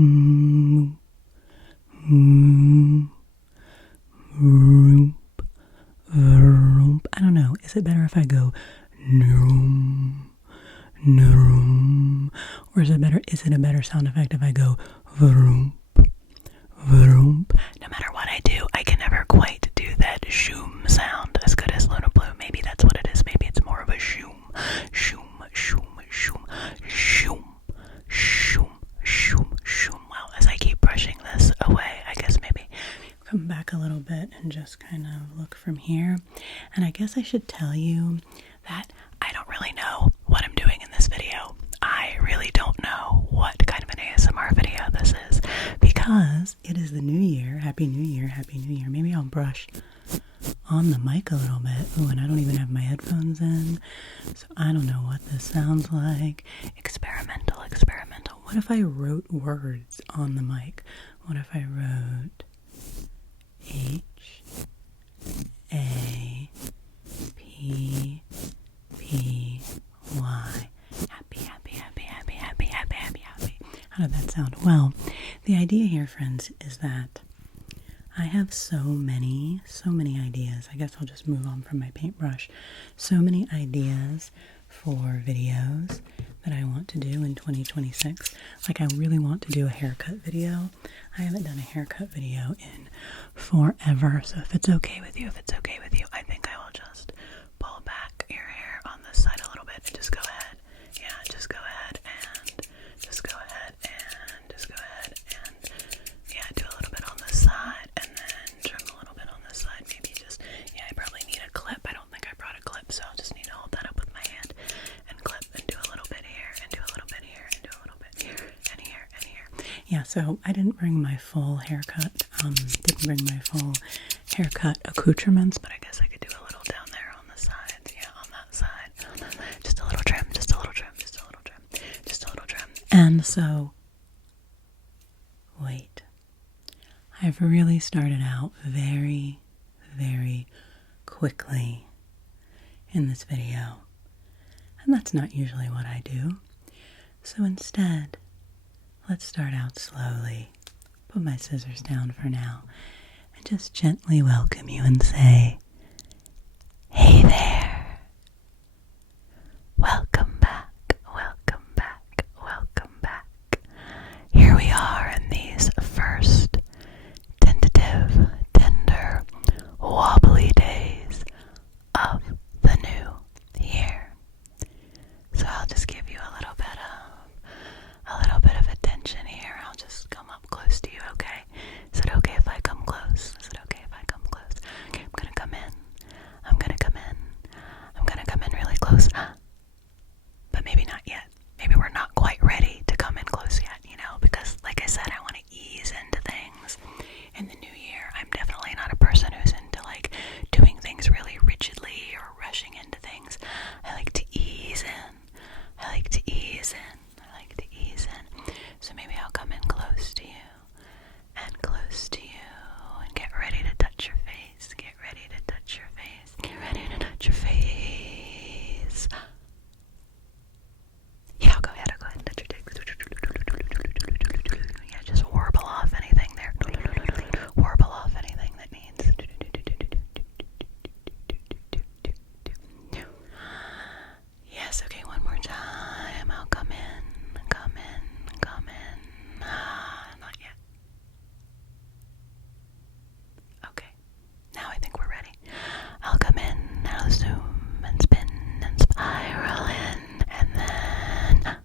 Vroom, vroom, vroom, vroom. I don't know. Is it better if I go vroom, vroom? Or is it a better sound effect if I go vroom, vroom? No matter what I do, I can never quite do that shoom sound as good as Luna Blue. Maybe that's what it is. Maybe it's more of a shoom, shoom, shoom, shoom, shoom, shoom, shoom, shoom. Well, as I keep brushing this away, I guess maybe come back a little bit and just kind of look from here. And I guess I should tell you that I don't really know what I'm doing in this video. I really don't know what kind of an ASMR video this is because it is the new year. Happy New Year, Happy New Year. Maybe I'll brush on the mic a little bit. Oh, and I don't even have my headphones in, so I don't know what this sounds like. Experimental. What if I wrote words on the mic? What if I wrote H-A-P-P-Y? Happy. How did that sound? Well, the idea here, friends, is that I have so many ideas. I guess I'll just move on from my paintbrush. So many ideas for videos that I want to do in 2026. Like, I really want to do a haircut video. I haven't done a haircut video in forever. So if it's okay with you, I think I will just pull back your hair on this side a little bit and just go ahead. Yeah, just go ahead and yeah, do a little bit on this side and then trim a little bit on this side. Maybe just, yeah, I probably need a clip. I don't think I brought a clip, so I'll just need to hold that up with my hand and clip and do a little bit here and do a little bit here and do a little bit here and here and here. Yeah, so I didn't bring my full haircut, accoutrements, but I guess I could do a little down there on the sides. Yeah, on that side. Just a little trim. And so, wait. I've really started out very, very quickly in this video. And that's not usually what I do. So instead, let's start out slowly. Put my scissors down for now. And just gently welcome you and say, hey there. Welcome back. Here we are in these first tentative, tender, wobbly days of the new year. So I'll just give you a little bit of attention here. I'll just come up close to you, okay? Is it okay if I come close? Okay, I'm gonna come in really close. But maybe not yet. Maybe we're not quite ready to come in close yet, because like I said, I want to ease into things in the new year. I'm definitely not a person who's into like doing things really rigidly or rushing into things. I like to ease in. So maybe I'll come in close to you and get ready to touch your face. Get ready to touch your face. Yeah, I'll go ahead and touch your face. Yeah, just warble off anything there. Warble off anything that needs. Yes, okay, one more time. I'll come in. Not yet. Okay, now I think we're ready. I'll come in, I'll zoom and spin and spiral in, and then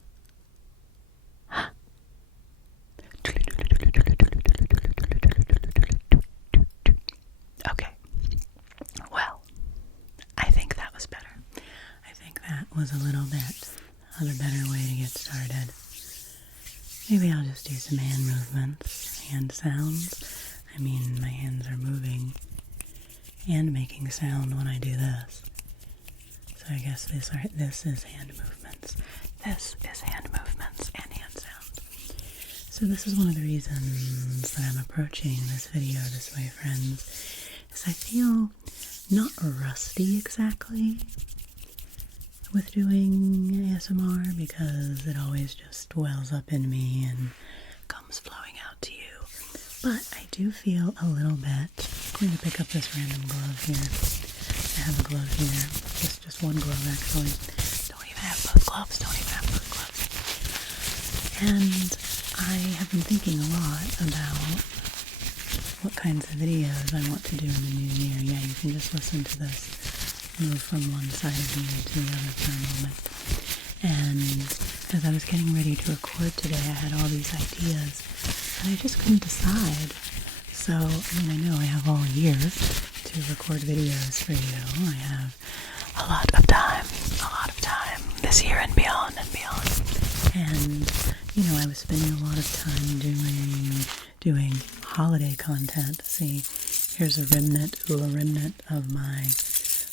okay. Well, I think that was better. I think that was a better way to get started. Maybe I'll just do some hand movements, hand sounds. I mean, my hands are moving and making sound when I do this. So I guess this is hand movements. This is hand movements and hand sounds. So this is one of the reasons that I'm approaching this video this way, friends, is I feel not rusty exactly with doing ASMR because it always just wells up in me and comes comes flowing out to you. But I do feel a little bit. I'm going to pick up this random glove here. I have a glove here. Just one glove, actually. Don't even have both gloves. And I have been thinking a lot about what kinds of videos I want to do in the new year. Yeah, you can just listen to this. Move from one side of the year to the other for a moment. And as I was getting ready to record today, I had all these ideas, and I just couldn't decide. So, I know I have all year to record videos for you. I have a lot of time this year and beyond. And, I was spending a lot of time doing holiday content. See, here's a remnant of my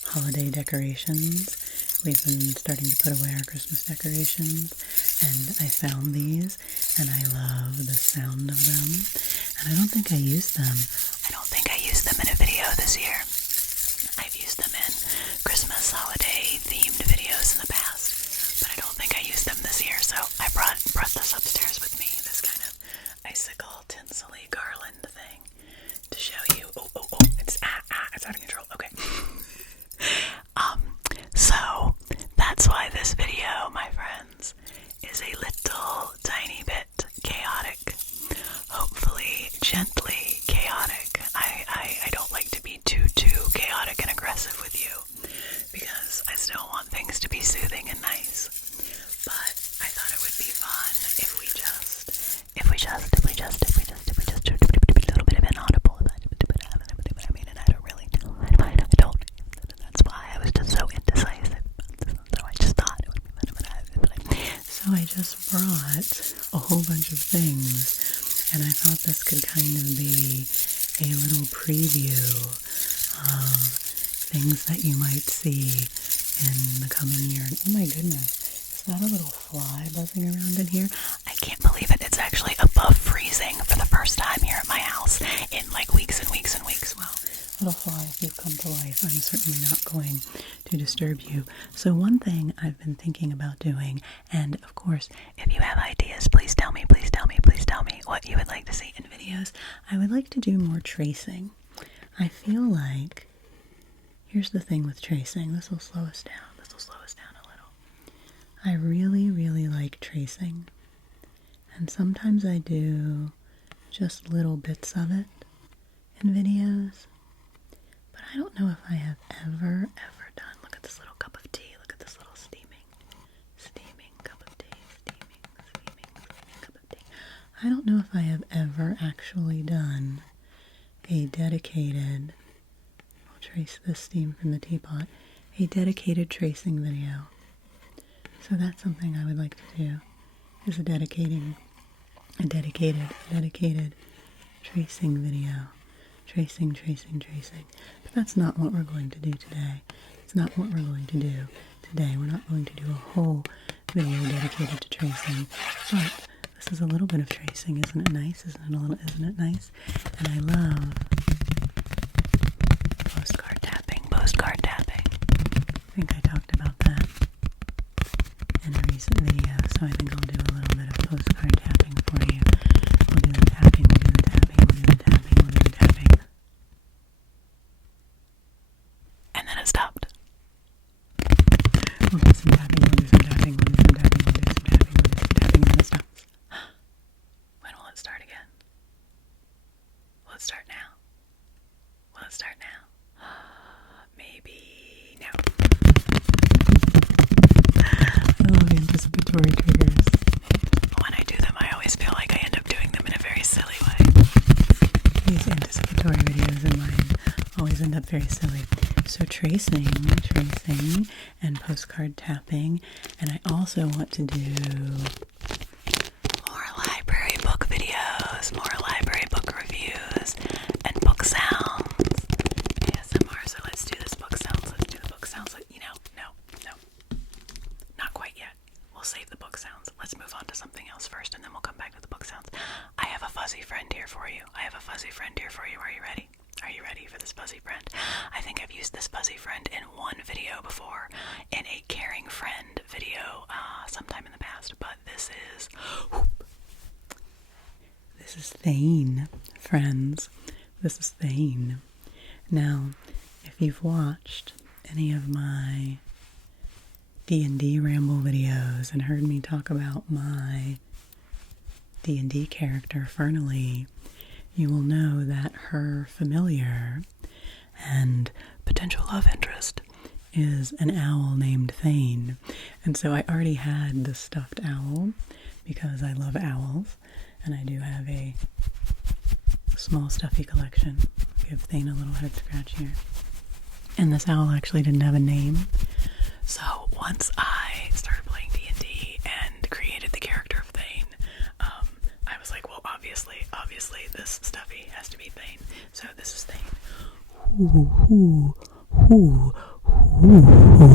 holiday decorations. We've been starting to put away our Christmas decorations, and I found these, and I love the sound of them, and I don't think I used them. In a video this year. I've used them in Christmas holiday themed videos in the past, but I don't think I used them this year, so I brought this upstairs with me, this kind of icicle tinsely garland thing to show you. It's out of control. Okay. So that's why this video, my friends, is a little tiny bit chaotic. Hopefully gently chaotic. I don't like to be too chaotic and aggressive with you, because I still want things to be soothing and nice. But I thought it would be fun if we just a little bit of inaudible. And I don't really know. I don't. That's why I was just so indecisive. So I just thought it would be fun. So I just brought a whole bunch of things, and I thought this could kind of be a little preview of things that you might see in the coming year. And oh my goodness, is that a little fly buzzing around in here? I can't believe it. It's actually above freezing for the first time here at my house in like weeks and weeks and weeks. Well, little fly, if you've come to life, I'm certainly not going to disturb you. So one thing I've been thinking about doing, and of course, if you have ideas, please tell me what you would like to see in videos. I would like to do more tracing. I feel like, here's the thing with tracing. This will slow us down a little. I really, really like tracing. And sometimes I do just little bits of it in videos. But I don't know if I have ever done. Look at this little cup of tea. Look at this little steaming cup of tea. Steaming cup of tea. I don't know if I have ever actually done a dedicated, I'll trace this steam from the teapot, a dedicated tracing video. So that's something I would like to do, is a dedicated tracing video. Tracing. But that's not what we're going to do today. It's not what we're going to do today. We're not going to do a whole video dedicated to tracing. But this is a little bit of tracing. Isn't it nice? Isn't it nice? And I love postcard tapping. I think I talked about that in a recent video, so I think I'll do a little bit of postcard tapping for you. We'll do the tapping. And then it stopped. We'll do some tapping, and then it stops. When will it start again? Will it start now? Maybe now. I love anticipatory triggers. When I do them, I always feel like I end up doing them in a very silly way. These anticipatory videos of mine always end up very silly. So tracing, and postcard tapping, and I also want to do more library book videos, more library book reviews, and book sounds. ASMR, so let's do this book sounds. Let's do the book sounds. No. Not quite yet. We'll save the book sounds. Let's move on to something else first, and then we'll come back to the book sounds. I have a fuzzy friend here for you. Are you ready? Are you ready for this fuzzy friend? I think I've used this fuzzy friend in one video before, in a caring friend video sometime in the past, but this Thane, friends. This is Thane. Now, if you've watched any of my D&D ramble videos and heard me talk about my D&D character, Fernalee, you will know that her familiar and potential love interest is an owl named Thane. And so I already had the stuffed owl because I love owls, and I do have a small Stuffy collection. Give Thane a little head scratch here. And this owl actually didn't have a name. So once I started playing D&D and created the character of Thane, I was like, well, obviously, this Stuffy has to be Thane. So this is Thane. Who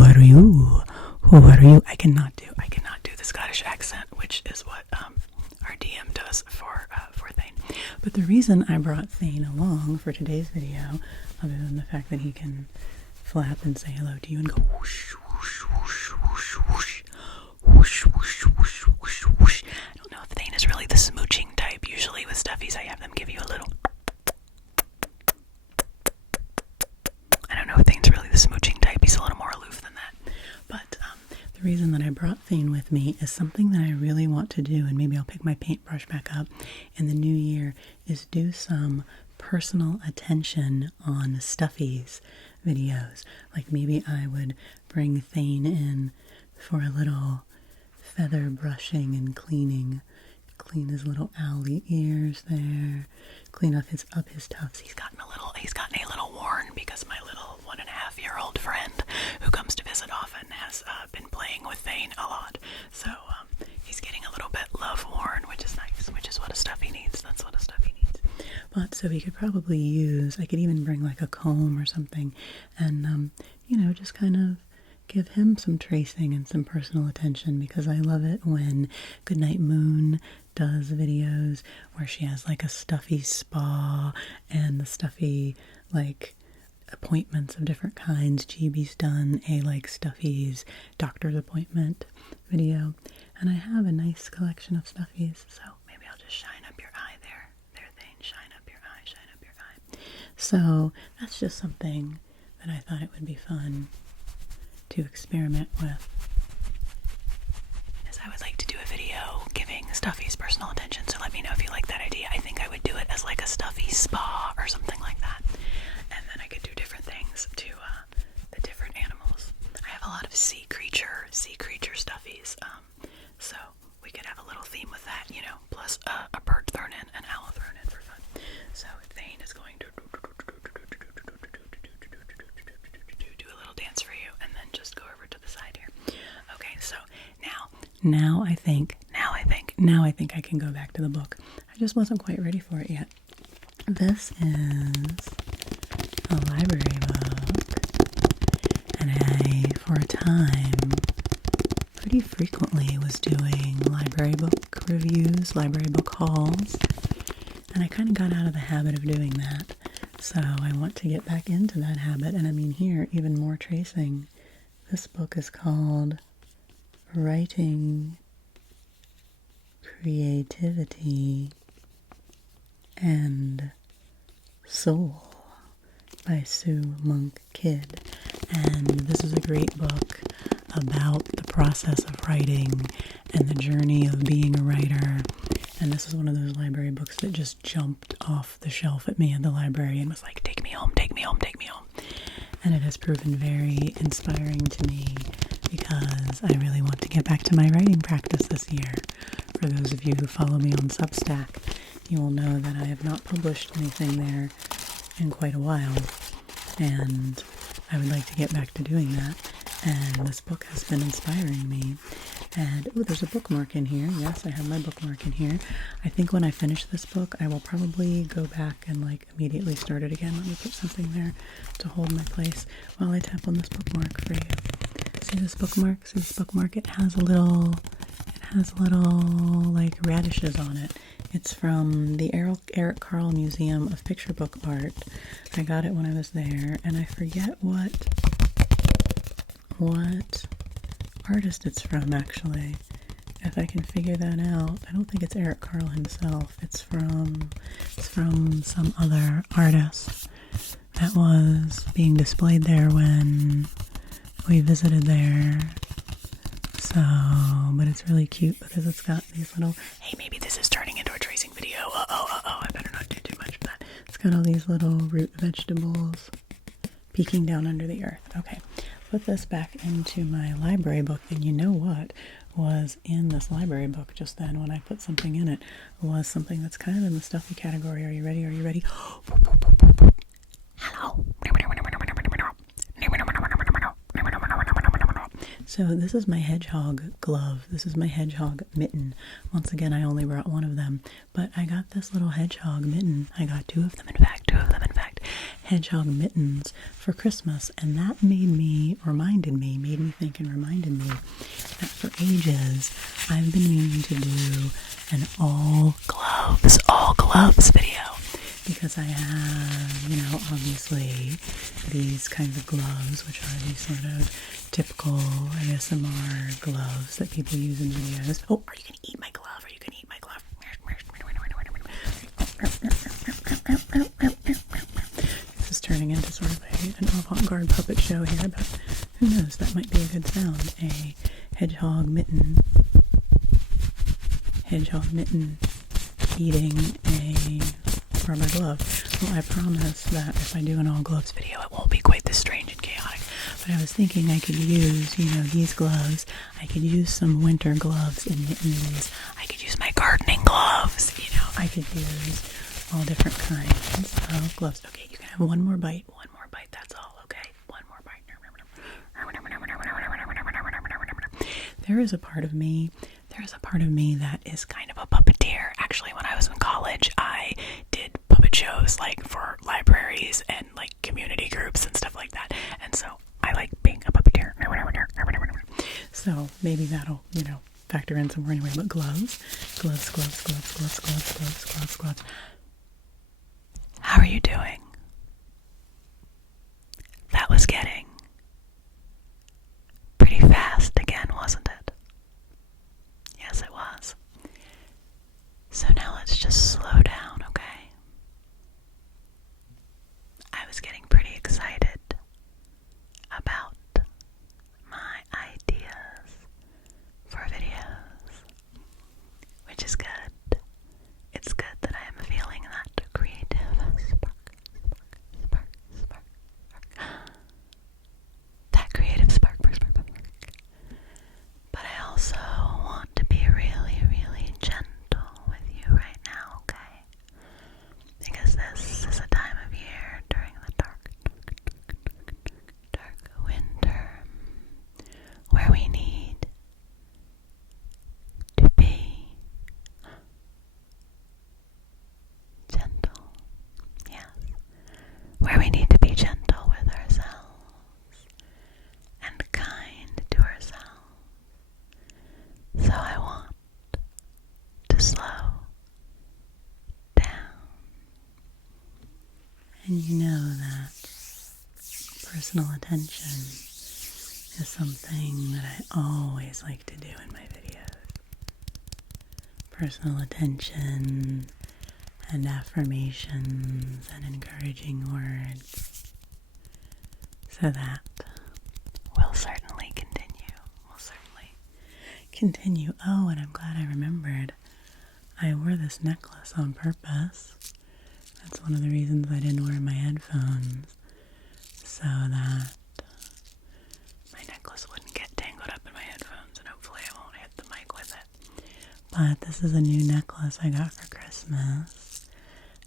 are you? Who are you? I cannot do the Scottish accent, which is what our DM does for Thane. But the reason I brought Thane along for today's video, other than the fact that he can flap and say hello to you and go whoosh, whoosh, whoosh, whoosh, whoosh, whoosh, whoosh, whoosh, whoosh, whoosh. I don't know if Thane is really the smooching type. Usually with Stuffies, I have them give you a little. I don't know if Thane's really the smooching type. He's a little more aloof than that. But the reason that I brought Thane with me is something that I really want to do, and maybe I'll pick my paintbrush back up in the new year, is do some personal attention on Stuffies videos. Like maybe I would bring Thane in for a little feather brushing and cleaning. Clean his little owly ears there. Clean up his tufts. He's gotten a little worn because my little 1.5-year-old friend who comes to visit often has been playing with Thane a lot. So he's getting a little bit love worn, which is nice, which is what a Stuffy needs. That's what a Stuffy needs. But so we could probably I could even bring like a comb or something and, just kind of give him some tracing and some personal attention, because I love it when Goodnight Moon does videos where she has like a Stuffy spa and the Stuffy like appointments of different kinds. GB's done a like Stuffies doctor's appointment video, and I have a nice collection of Stuffies, so maybe I'll just shine up your eye there. There, Thane, shine up your eye, shine up your eye. So that's just something that I thought it would be fun to experiment with. As I would like to do a video giving Stuffies personal attention, so let me know if you like that idea. I think I would do it as like a Stuffy spa or something like that. And then I could do different things to the different animals. I have a lot of sea creature Stuffies, so we could have a little theme with that, plus a bird thrown in, an owl thrown in for fun. So Thane is going to do a little dance for you, and then just go over to the side here. Okay, so now I think I can go back to the book. I just wasn't quite ready for it yet. This is a library book, and I, for a time, pretty frequently was doing library book reviews, library book hauls, and I kind of got out of the habit of doing that. So I want to get back into that habit, and I mean here, even more tracing. This book is called Writing, Creativity, and Soul by Sue Monk Kidd. And this is a great book about the process of writing and the journey of being a writer. And this is one of those library books that just jumped off the shelf at me at the library and was like, take me home, take me home, take me home. And it has proven very inspiring to me because I really want to get back to my writing practice this year. For those of you who follow me on Substack, you will know that I have not published anything there in quite a while, and I would like to get back to doing that. And this book has been inspiring me. And, oh, there's a bookmark in here. Yes, I have my bookmark in here. I think when I finish this book, I will probably go back and, immediately start it again. Let me put something there to hold my place while I tap on this bookmark for you. See this bookmark? See this bookmark? It has little, radishes on it. It's from the Eric Carle Museum of Picture Book Art. I got it when I was there, and I forget what artist it's from, actually. if I can figure that out. I don't think it's Eric Carle himself. It's from some other artist that was being displayed there when we visited there. So, but it's really cute because it's got these little, hey, maybe this is turning into a tracing video. I better not do too much of that. It's got all these little root vegetables peeking down under the earth. Okay, put this back into my library book, and you know what was in this library book just then when I put something in it was something that's kind of in the stuffy category. Are you ready? Are you ready? Hello. So this is my hedgehog glove. This is my hedgehog mitten. Once again, I only brought one of them, but I got this little hedgehog mitten. I got two of them, in fact, hedgehog mittens for Christmas, and that made me think and reminded me that for ages I've been meaning to do an all gloves video. Because I have, obviously these kinds of gloves, which are these sort of typical ASMR gloves that people use in videos. Oh, are you going to eat my glove? Are you going to eat my glove? This is turning into sort of an avant-garde puppet show here, but who knows? That might be a good sound. A hedgehog mitten eating a rubber glove. Well, I promise that if I do an all gloves video, it won't be quite this strange and chaotic. But I was thinking I could use, these gloves. I could use some winter gloves and mittens. I could use my gardening gloves. I could use all different kinds of gloves. Okay, you can have one more bite. That's all. Okay, one more bite. There is a part of me that is kind of a puppeteer. Actually, when I was in college, I did puppet shows for libraries and community groups and stuff like that. And so I like being a puppeteer. So maybe that'll, factor in somewhere anyway. But gloves. How are you doing? That was getting pretty fast again, wasn't it? Yes, it was. So now let's just slow down, okay? I was getting pretty excited about my ideas for videos, which is good. It's good that I am feeling that creative spark. That creative spark. But I also want to be really, really gentle with you right now, okay? Because this is a time of year during the dark winter where we need to be gentle. Yes. Where we need to be gentle with ourselves and kind to ourselves. So I want to slow down. And you know that personal attention is something that I always like to do in my videos. Personal attention and affirmations and encouraging words. So that will certainly continue. Oh, and I'm glad I remembered. I wore this necklace on purpose. That's one of the reasons I didn't wear my headphones. So that my necklace wouldn't get tangled up in my headphones, and hopefully I won't hit the mic with it. But this is a new necklace I got for Christmas,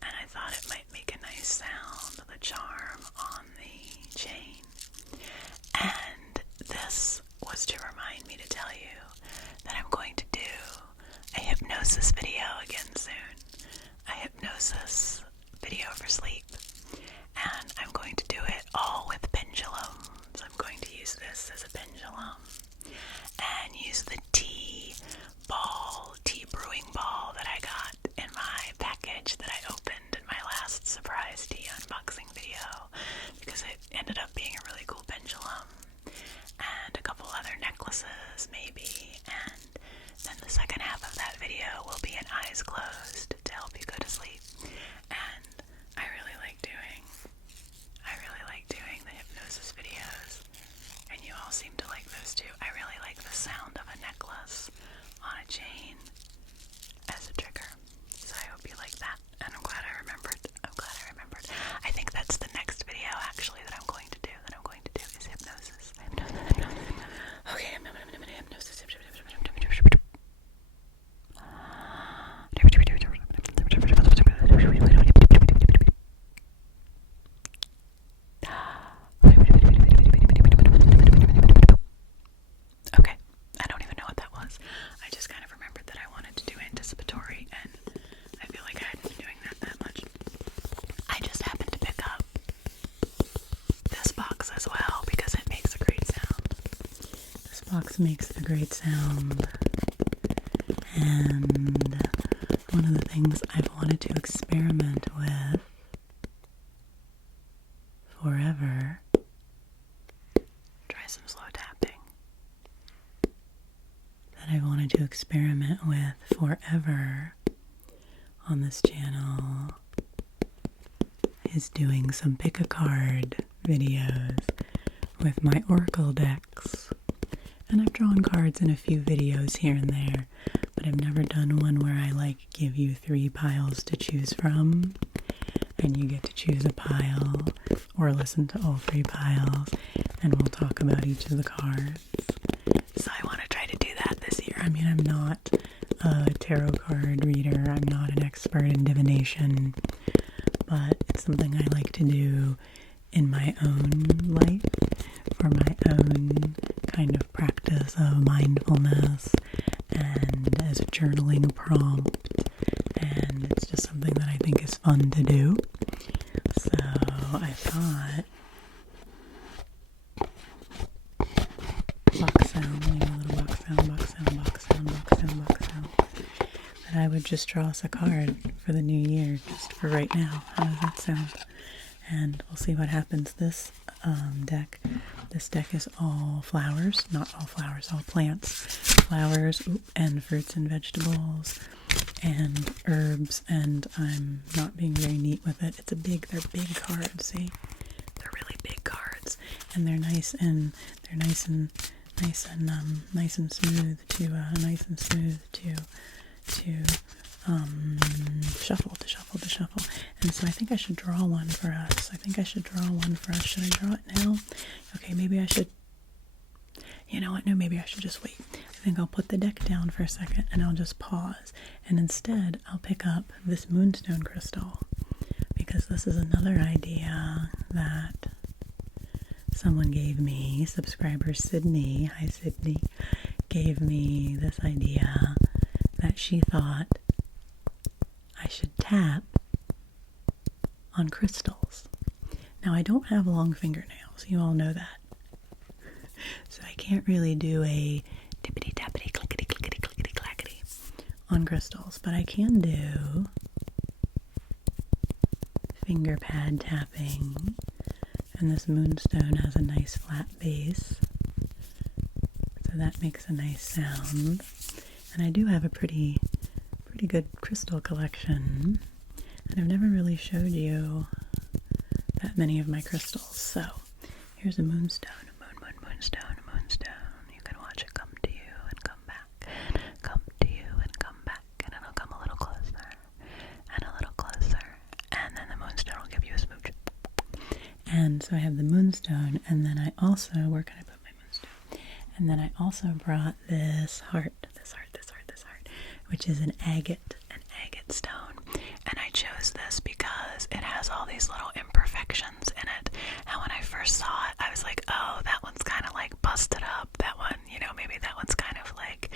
and I thought it might make a nice sound, the charm on the chain. And this was to remind me to tell you that I'm going to do a hypnosis video again soon. A hypnosis video for sleep. And I'm going to do it all with pendulums. I'm going to use this as a pendulum and use the tea brewing ball that I got in my package that I opened in my last surprise tea unboxing video, because it ended up being a really cool pendulum and a couple other necklaces maybe, and then this used to. I really like the sound of a necklace on a chain as a trigger. So I hope you like that. And I'm glad I remembered. I think that's the next video actually that I'm going to do. Is hypnosis. Okay, hypnosis. Okay, I don't even know what that was. I just kind of remembered that I wanted to do anticipatory, and I feel like I hadn't been doing that much. I just happened to pick up this box as well because it makes a great sound. This box makes a great sound, and one of the things I've wanted to experiment with forever. Try some slow tapping. That I wanted to experiment with forever on this channel is doing some pick a card videos with my oracle decks. And I've drawn cards in a few videos here and there, but I've never done one where I give you 3 piles to choose from, and you get to choose a pile or listen to all 3 piles, and we'll talk about each of the cards. So I want to try to do that this year. I mean, I'm not a tarot card reader, I'm not an expert in divination, but it's something I like to do in my own life for my own kind of practice of mindfulness and as a journaling prompt, and it's just something that I think is fun to do. So I thought box sound, a little box sound, that I would just draw us a card for the new year, just for right now. How does that sound? And we'll see what happens. This deck is all flowers, not all flowers, all plants, flowers and fruits and vegetables and herbs, and I'm not being very neat with it. They're big cards, see? They're really big cards, and they're nice and smooth to shuffle. And so I think I should draw one for us. Should I draw it now? Okay, maybe I should. You know what? No, maybe I should just wait. I think I'll put the deck down for a second and I'll just pause. And instead, I'll pick up this moonstone crystal, because this is another idea that someone gave me. Subscriber Sydney, hi Sydney, gave me this idea that she thought I should tap on crystals. Now, I don't have long fingernails, you all know that. So I can't really do a tippity tappity clickety clickety clickety clackety on crystals, but I can do finger pad tapping, and this moonstone has a nice flat base, so that makes a nice sound. And I do have a pretty good crystal collection, and I've never really showed you that many of my crystals. So here's a moonstone, moonstone. You can watch it come to you and come back, and it'll come a little closer, and then the moonstone will give you a smooch. And so I have the moonstone, and then I also, where can I put my moonstone? And then I also brought this heart, which is an agate stone. And I chose this because it has all these little imperfections in it. And when I first saw it, I was like, oh, that one's kind of like busted up. That one, maybe that one's kind of like,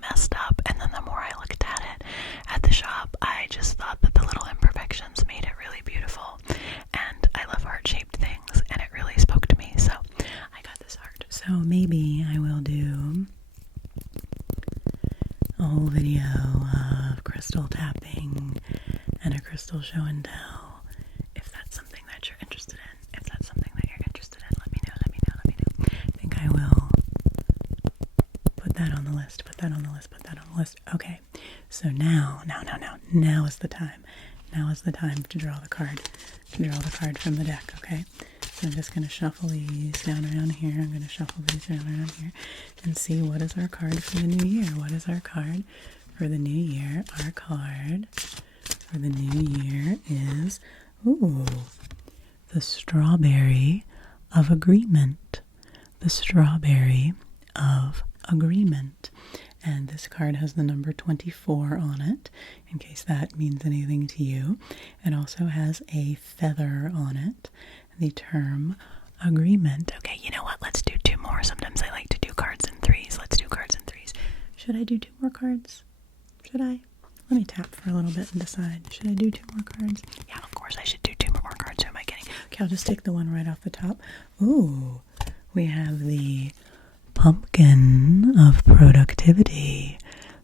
messed up. And then the more I looked at it at the shop, I just thought that the little imperfections made it really beautiful. And I love heart-shaped things, and it really spoke to me. So I got this heart. So maybe I will do a whole video of crystal tapping and a crystal show and tell. If that's something that you're interested in, let me know. I think I will put that on the list. Okay, so now is the time. Now is the time to draw the card from the deck, okay? So I'm just going to shuffle these down around here. I'm going to shuffle these down around here and see what is our card for the new year. What is our card for the new year? Our card for the new year is, the strawberry of agreement. The strawberry of agreement. And this card has the number 24 on it, in case that means anything to you. It also has a feather on it, the term agreement. Okay, you know what? Let's do 2 more. Sometimes I like to do cards in 3s. Let's do cards in 3s. Should I do 2 more cards? Should I? Let me tap for a little bit and decide. Should I do 2 more cards? Yeah, of course I should do 2 more cards. Who am I kidding? Okay, I'll just take the one right off the top. Ooh, we have the pumpkin of productivity.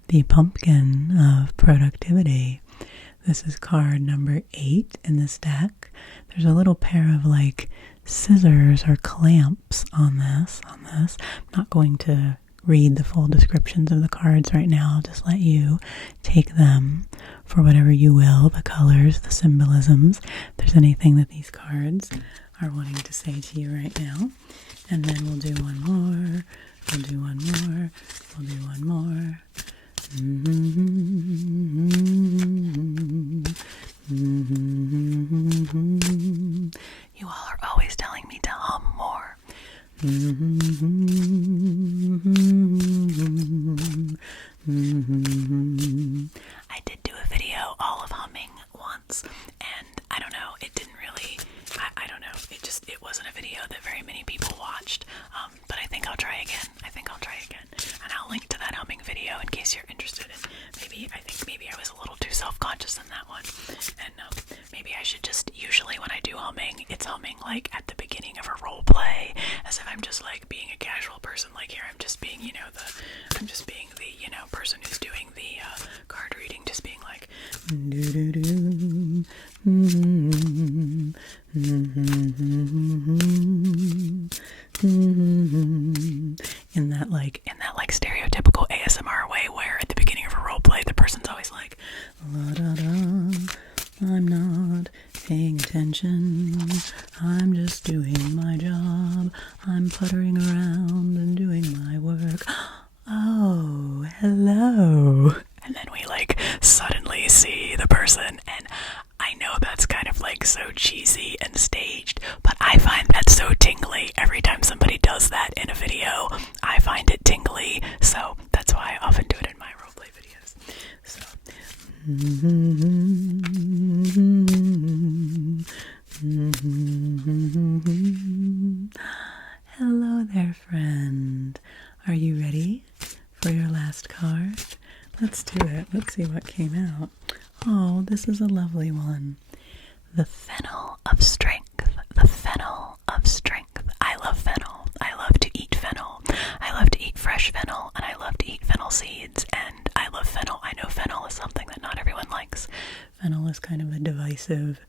The pumpkin of productivity. This is card number 8 in this deck. There's a little pair of like scissors or clamps on this. I'm not going to read the full descriptions of the cards right now. I'll just let you take them for whatever you will, the colors, the symbolisms. If there's anything that these cards are wanting to say to you right now. And then we'll do one more. We'll do one more. We'll do one more. You all are always telling me to hum more. I did do a video all of humming once, and I don't know, it didn't really, I don't know, it wasn't a video that very many people watched, but I think I'll try again. And I'll link to that humming video in case you're interested in, maybe I was a little too self-conscious in that one, and maybe I should just, usually when I do humming, it's humming like at the beginning of a role play, as if I'm just like being a casual person. Like here I'm just being, the person who's doing the card reading, just being like in that stereotypical ASMR way where at the beginning of a role play the person's always like, la da da, I'm not paying attention, I'm just doing my job, I'm puttering around and doing my work. Oh, hello. And then we like suddenly see the person, and I know that's kind of like so cheesy and staged, but I find that so tingly. Every time somebody does that in a video, I find it tingly, so that's why I often do it in my roleplay videos. So, hello there, friend. Are you ready for your last card? Let's do it. Let's see what came out. Oh, this is a lovely one. The fennel of strength. The fennel of strength. I love fennel. I love to eat fennel. I love to eat fresh fennel, and I love to eat fennel seeds, and I love fennel. I know fennel is something that not everyone likes. Fennel is kind of a divisive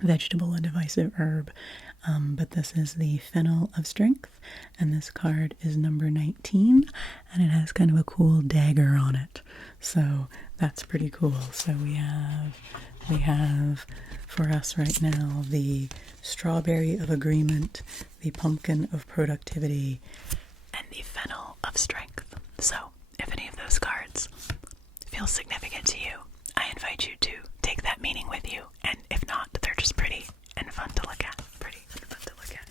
vegetable, a divisive herb, but this is the fennel of strength, and this card is number 19, and it has kind of a cool dagger on it, so that's pretty cool. So we have for us right now the strawberry of agreement, the pumpkin of productivity, and the fennel of strength. So if any of those cards feel significant to you, I invite you to take that meaning with you, and if not, they're just pretty and fun to look at. Pretty and fun to look at.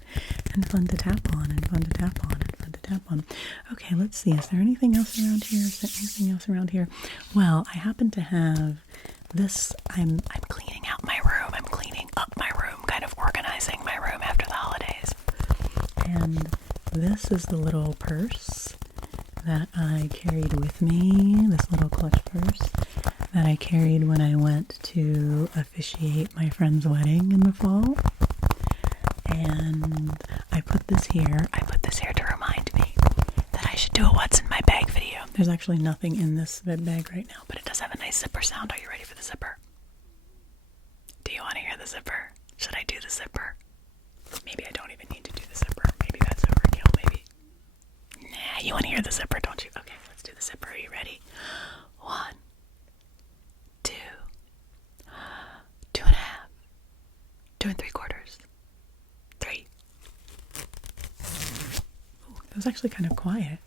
And fun to tap on, and fun to tap on, and fun to tap on. Okay, let's see. Is there anything else around here? Is there anything else around here? Well, I happen to have this. I'm cleaning out my room. I'm cleaning up my room, kind of organizing my room after the holidays. And this is the little purse that I carried with me, this little clutch purse that I carried when I went to officiate my friend's wedding in the fall. And I put this here to remind me that I should do a what's in my bag video. There's actually nothing in this bag right now, but it does have a nice zipper sound. Are you ready for the zipper? Do you want to hear the zipper? Should I do the zipper? Maybe I don't even need to do the zipper. Maybe that's overkill. Maybe. Nah, you want to hear the zipper, don't you? Okay, let's do the zipper. Are you ready? 1, 2, 2.5, 2 3/4, 3, was actually kind of quiet.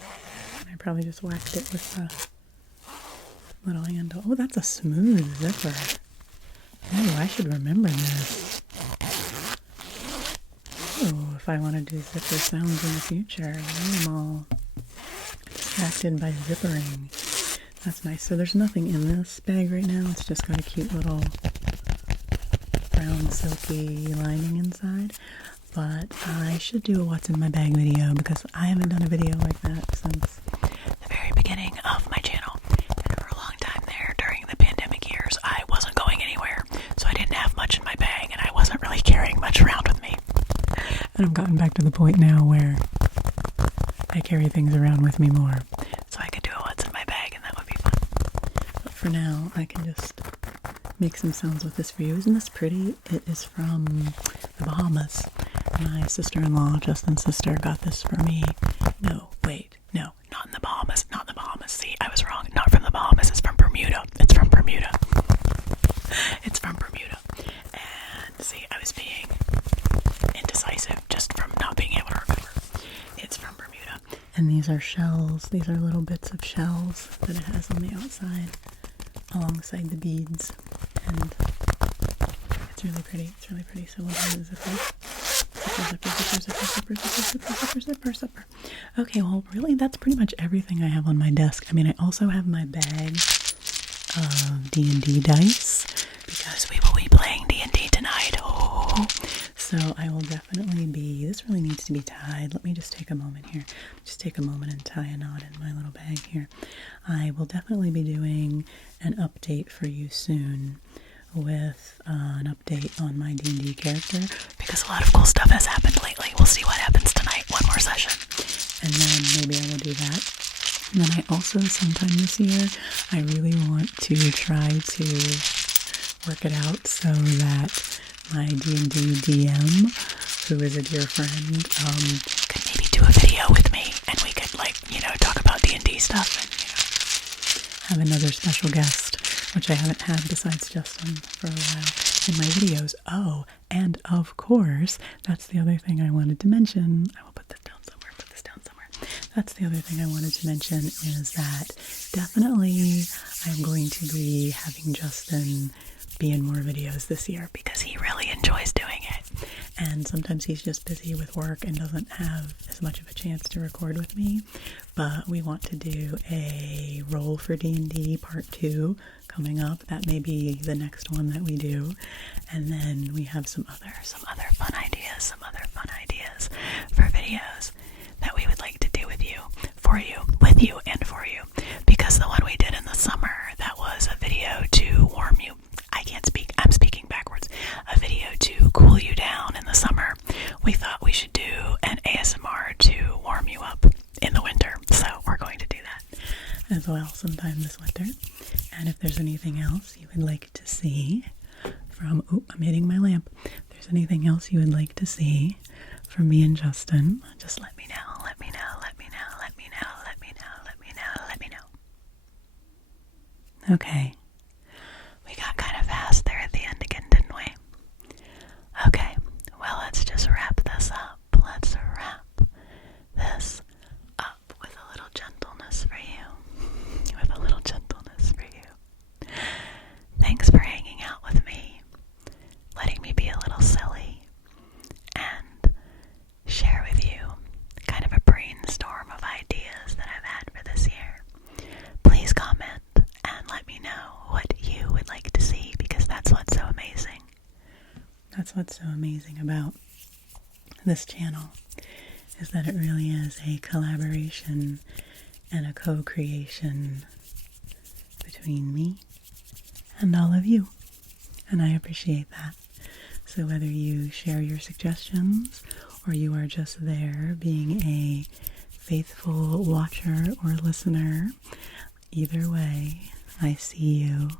I probably just whacked it with the little handle. Oh, that's a smooth zipper. Oh, I should remember this. Oh, if I want to do zipper sounds in the future, I'm all distracted by zippering. That's nice. So there's nothing in this bag right now. It's just got a cute little brown silky lining inside. But I should do a what's in my bag video because I haven't done a video like that since the very beginning of my channel. And for a long time there during the pandemic years, I wasn't going anywhere. So I didn't have much in my bag and I wasn't really carrying much around with me. And I've gotten back to the point now where I carry things around with me more. So I could do a what's in my bag and that would be fun. But for now, I can just make some sounds with this for you. Isn't this pretty? It is from the Bahamas. My sister-in-law, Justin's sister, got this for me. No, wait, no, not in the Bahamas, not in the Bahamas. See, I was wrong. Not from the Bahamas. It's from Bermuda. It's from Bermuda. It's from Bermuda. And see, I was being indecisive just from not being able to remember. It's from Bermuda. And these are shells. These are little bits of shells that it has on the outside alongside the beads. And it's really pretty. It's really pretty. So we'll do the zipper. Zipper. Okay, well, really, that's pretty much everything I have on my desk. I mean, I also have my bag of D&D dice because we will be playing D&D tonight. Oh, so I will definitely be. This really needs to be tied. Let me just take a moment here. Just take a moment and tie a knot in my little bag here. I will definitely be doing an update for you soon with an update on my D&D character because a lot of cool stuff has happened lately. We'll see what happens tonight. One more session. And then maybe I will do that. And then I also, sometime this year, I really want to try to work it out so that my D&D DM, who is a dear friend, could maybe do a video with me and we could, like, you know, talk about D&D stuff and, you know, have another special guest, which I haven't had besides Justin for a while in my videos. Oh, and of course, that's the other thing I wanted to mention. I will put this down somewhere, That's the other thing I wanted to mention is that definitely I'm going to be having Justin be in more videos this year because he really enjoys doing it. And sometimes he's just busy with work and doesn't have as much of a chance to record with me. But we want to do a roll for D&D part 2 coming up. That may be the next one that we do. And then we have some other fun ideas for videos that we would like to do with you, and for you. Because the one we did in the summer, that was a video to warm you. I can't speak. I'm speaking backwards. A video to cool you down in the summer. We thought we should do an ASMR to warm you up in the winter. So we're going to do that as well sometime this winter. And if there's anything else you would like to see from... Oh, I'm hitting my lamp. If there's anything else you would like to see from me and Justin, just let me know. Okay. We got kind of fast there at the end again, didn't we? Okay, well, let's just wrap this up. Let's wrap this up with a little gentleness for you. Thanks for hanging out with me, letting me be a little silly, and share with you kind of a brainstorm of ideas that I've had for this year. Please comment and let me know what you would like to see, because that's what's so amazing. That's what's so amazing about this channel, is that it really is a collaboration and a co-creation between me and all of you. And I appreciate that. So whether you share your suggestions or you are just there being a faithful watcher or listener, either way, I see you,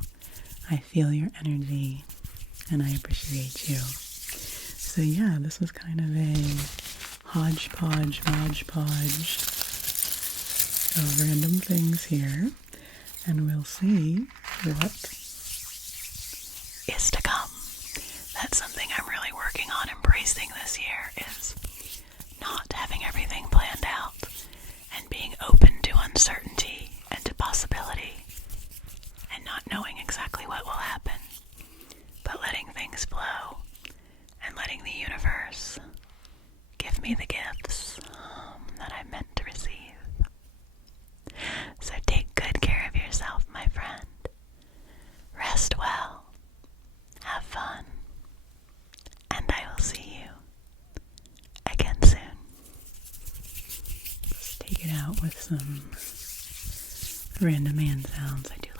I feel your energy, and I appreciate you. So yeah, this was kind of a hodgepodge of random things here, and we'll see what is to come. That's something I'm really working on embracing this year, is not having everything planned it out with some random hand sounds. I do